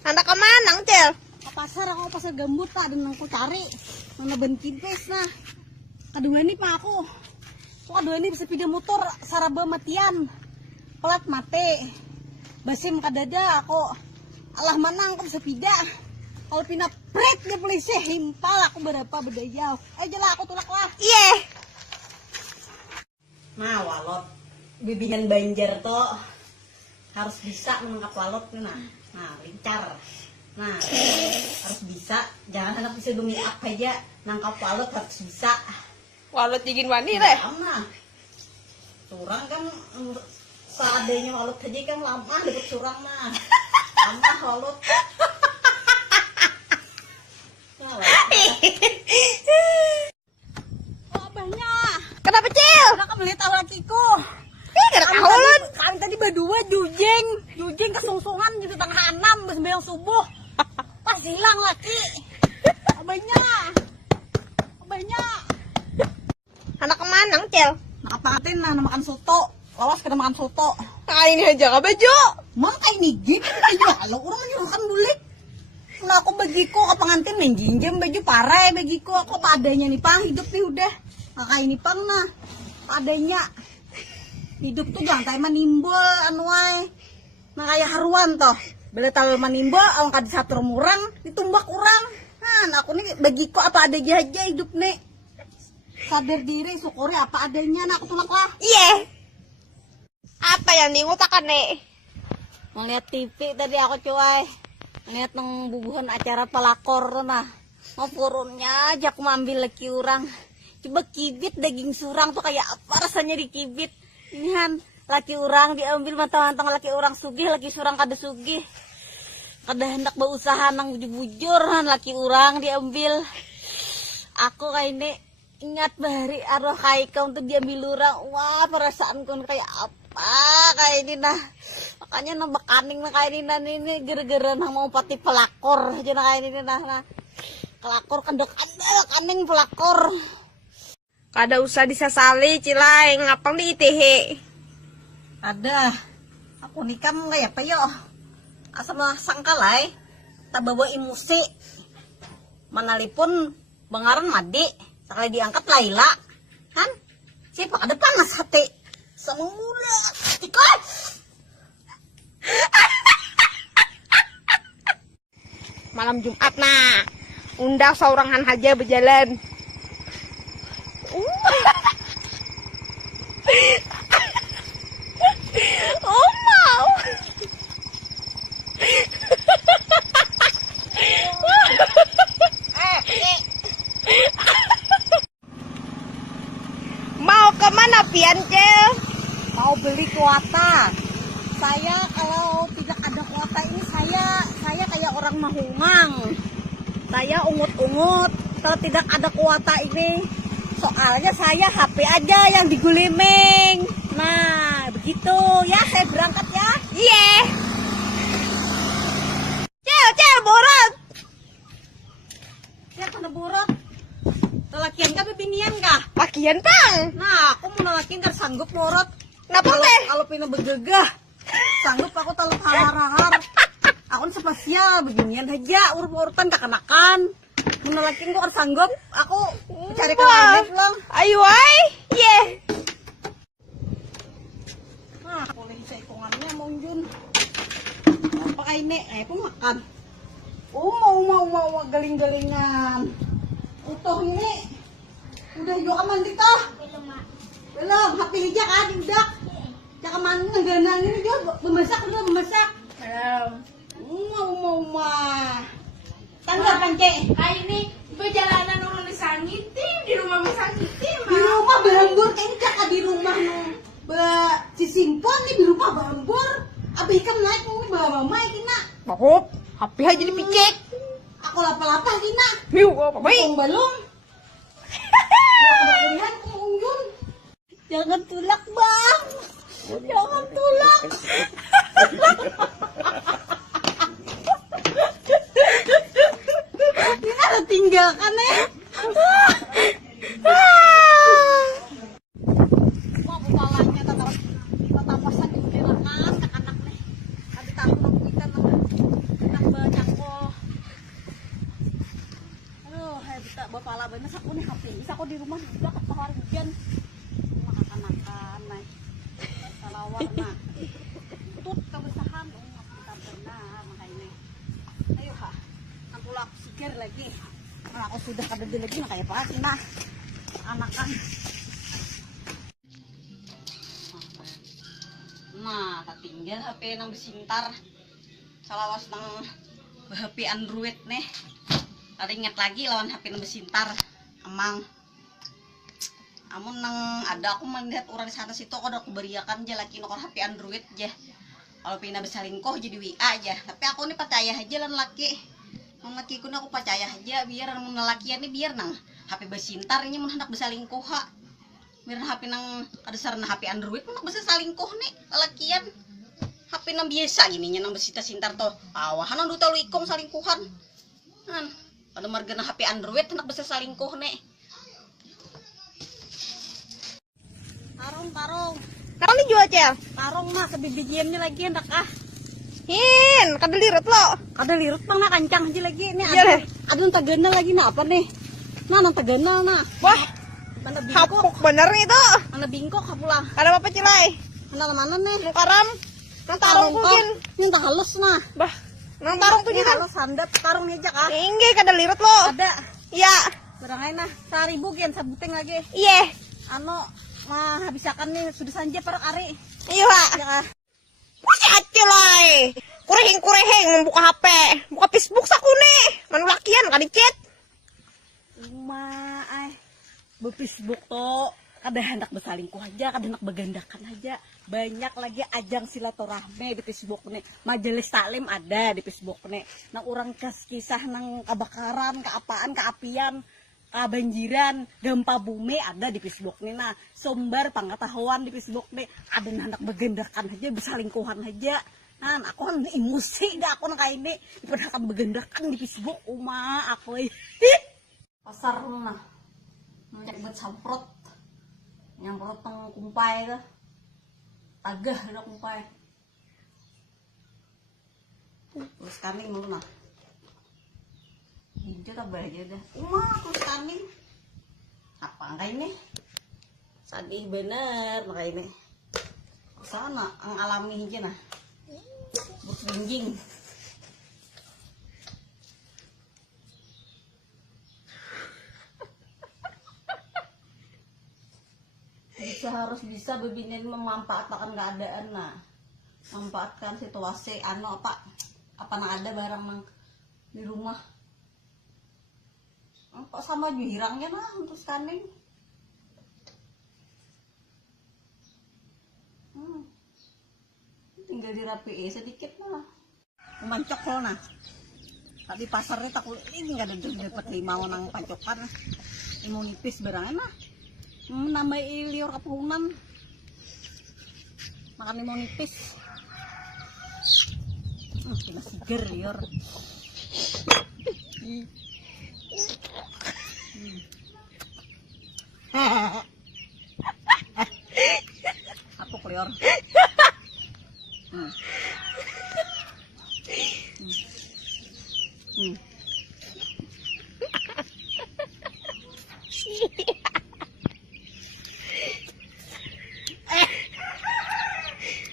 Anak ka manang, Cel. Kapasar ako pasar gambut ta dan ko cari. Nang nabenkinpes na. Kadua ni pa ako. So kadua ni sepeda motor saraba matian. Pelat mate. Basim kadada ako. Alah manang ko sepeda. Kalau pinapret dia polisi himpal aku berapa berdayaw. Jala aku tulak lah. Iya. Nah walot bimbingan banjar tuh harus bisa menangkap walot nah lincar. Nah harus bisa, jangan anak bisa demi apa aja nangkap walot harus bisa. Walot jigin wani teh. Lama curang kan seadanya walot aja kan lama dapat curang mah lama walot. Oh abahnya Kenapa, Cel? udah kamu lihat awal lakiku. Gara kaulun. Kami tadi berdua jujing kesungsungan di tengah 6 sembahyang subuh. Pas hilang laki. Abahnya. Anak ka manang, Cel. Nakapangatin na makan soto. Lawas kena makan soto. Kain aja ka baju. Mang kayak ni gini aja lo orang nyuruhkan bulik. Nah aku bagiku kapangantin main jinjem baju parai bagiku aku padanya nih pang hidup nih udah. Nah kayak ini pang nah padanya. Hidup tuh jangan kayak manimbul anuai. Nah kayak haruan toh. Bela tal manimbul awang kadi satu murang ditumbak kurang. Nah aku nih bagiku apa adanya aja hidup nih. Sadar diri syukuri apa adanya nah aku tulak lah. Iya. Apa yang diungutakan, Nek? Ngeliat TV tadi aku cuy. Ngeliat nang bubuhan acara pelakor nah. Mau purunnya aja aku ambil lagi orang. Coba kibit daging surang tuh kayak apa rasanya di kibit. Ini kan laki orang diambil mantang-mantang laki orang sugih, laki surang kada sugih. Kada hendak berusaha nang bujur-bujur kan laki orang diambil. Aku kayak ini ingat bahari arwah kayak kau untuk diambil orang. Wah perasaanku kayak apa kayak ini nah. Makanya nang bakaning nah kayak ini nah ini gara-gara nang mau pati pelakor aja nah kayak ini nah. Pelakor kendok ada kaning pelakor. Kada usah disasali, Cilai. Ngapang di ITH? Ada. Aku nikah kayak apa yo? Asal sangkalai. Tak bawa imusi. Manalipun bengaran madi. Sekali diangkat Laila. Kan? Siapa ada panas hati. Sama mula. Tikot. Malam Jumat nah. Undang saurangan haja berjalan. Oh mau. Mau kemana Pian, Cel? Mau beli kuota. Saya kalau tidak ada kuota ini saya kayak orang mahumang. Saya ungut-ungut kalau tidak ada kuota ini. Soalnya saya HP aja yang diguliming. Nah, begitu ya saya berangkat ya. Iya. Cel, borot. Ya kena buruk. Lelakian kah bebinian kah? Lakian, Bang. Nah, aku mau lelakian kan sanggup borot. Kenapa teh? Kalau pina bergegah, sanggup aku taruh hahar-hahar. Aku spesial beginian aja urut-urutan tak kenakan. Menolakin gua kan sanggup, aku cari ke lain lang. Ayo ay. Iya. Nah, boleh sa ikungannya mau Jun. Pakai ini, makan. Mau galing-galingan. Utuh ini. Udah juga mandi kah? Belum, hati hijak kan, udah. Cak mandi ngeganang ini juga memasak belum memasak. Belum. Mau mah. Tangga pancek. Kayak ini perjalanan orang disangitin di rumah disangitin Di rumah bambur kencak di rumah nu. Si Simpon nih di rumah bambur. Abi ikam naik nih bawa mama kina. Bahop, HP aja dipicek. Aku lapa-lapa kina. Miu, apa baik? Balong. Kemudian kemunjun. Jangan tulak bang. Jangan tulak. Ini ada tinggalkan ya. Wah, bupalanya tatapasan di anak-anak nih. Tadi tahu kita Bisa ako di rumah udah ketawar hujan. Makakanakan na. Salawar na. Tutut kabasahan. Kita benar makanya. Ayo ha. Ang pula ako sigar lagi. Kalau aku sudah kadang lagi na kaya pa na. Anakan. Nah, tatinggal HP nang besintar. Salawas nang HP Android nih. Tadi ingat lagi lawan HP nang besintar. Emang amun nang ada aku melihat orang di sana situ aku beriakan aja laki nokor HP Android aja. Kalau pina berselingkuh jadi WA aja. Tapi aku nih percaya aja lan laki. Nang laki aku percaya aja biar nang lelakian nih biar nang HP besintar ini mun hendak berselingkuh ha. Biar HP nang kadasarna HP Android mun bisa selingkuh nih lelakian. HP nang biasa gininya nang besintar tuh. Awahan nang duta lu ikong selingkuhan. Kan ada margana HP Android hendak bisa selingkuh nih. Tarong. Tarong dijual, Cel. Tarong mah kebibijiannya lagi hendak ah. Hin, kada lirut lo. Ada lirut pang na kancang aja lagi. Nih Iya deh. ada nang taganal lagi na apa nih? Nah nang taganal na. Wah, Mana bingkok? hapuk bener nih itu. Mana bingkok kapulang. Kada apa Cilay. Mana mana nih? Nang karam. Nang tarong tuh Jin. Ini tak halus nah. Bah, nang tarong tuh Ini Jin. halus handat tarong nih aja kah? Tinggi kada lirut lo. Ada. Iya. Barangay na. 1.000 kian sabuting lagi. Iya. Ano mah habisakan nih sudah sanja per ari. Iya, Pak. Ya kah? Wah, Cilay. Kureheng membuka HP, buka Facebook sakune. Manulakian kada chat. Uma ay. Facebook to kada hendak bersalingkuh aja, kada hendak begandakan aja. Banyak lagi ajang silaturahmi di Facebook nih. Majelis taklim ada di Facebook nih. Nang orang kisah nang kebakaran, keapaan, keapian, kebanjiran, gempa bumi ada di Facebook nih. Nah, sumber pengetahuan di Facebook nih. Ada nang hendak begandakan aja, bersalingkuhan aja. Nah, aku kan emosi dah aku nang kayak ini. Daripada akan begandakan di Facebook, uma aku. Pasar nah. Ngajak buat samprot. Nyamprot teng kumpai ke. Agah ada kumpai. Terus kami mulu nah. Hijau tak aja dah. Terus kami. Apa enggak ini? Sadih bener makanya ini. Sana ang alami aja nah. Berjingjing. Harus bisa bebinian memanfaatkan keadaan nah. Memanfaatkan situasi apa nang ada barang nang di rumah. Kok sama juhirangnya nah untuk scanning. Tinggal dirapiin sedikit mah. Mancok lo nah. Tapi pasarnya takut ini nggak ada dapat 5 nang pancokan. Mau nipis barangnya nah. Nambah liur kapunan. Makan mau nipis. Kena seger liur. Apuk liur.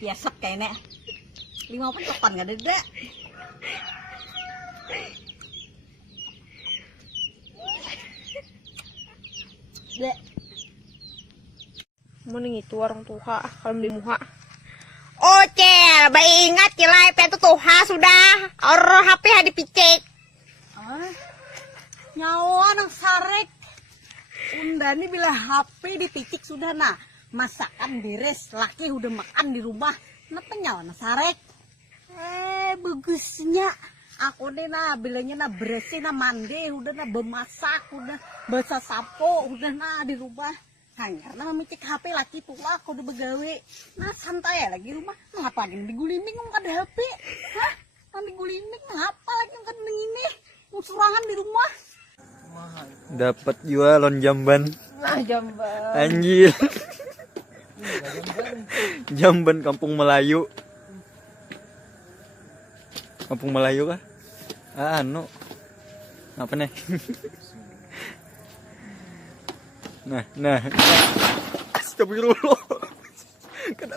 Biasa kayaknya 5 pentokan gak ada. Dek. Mending itu warung tuha kalau beli muha. Oh, Cel, baik ingat Cilay pe tuha sudah. Or HP dipicek. Nyawa nang sarek. Undani bila HP dipicik sudah nah. Masakan beres, laki udah makan di rumah. Kenapa nyawa nang sarek? Bagusnya. Aku nih nah bilangnya nah bersih nah mandi, udah nah bemasak, udah basah sapo, udah nah di rumah. Hanya nah micik HP laki tua aku udah begawe. Nah santai ya lagi rumah. Ngapa lagi diguliming ngomong ada HP? Hah? Nang diguliming ngapa lagi ngomong ini? Musurangan di rumah. Dapat jualan jamban. Nah, jamban. Anjir. Jamban Kampung Melayu. Kampung Melayu kah? Anu. Apa nih? Nah. Astagfirullah. Kena.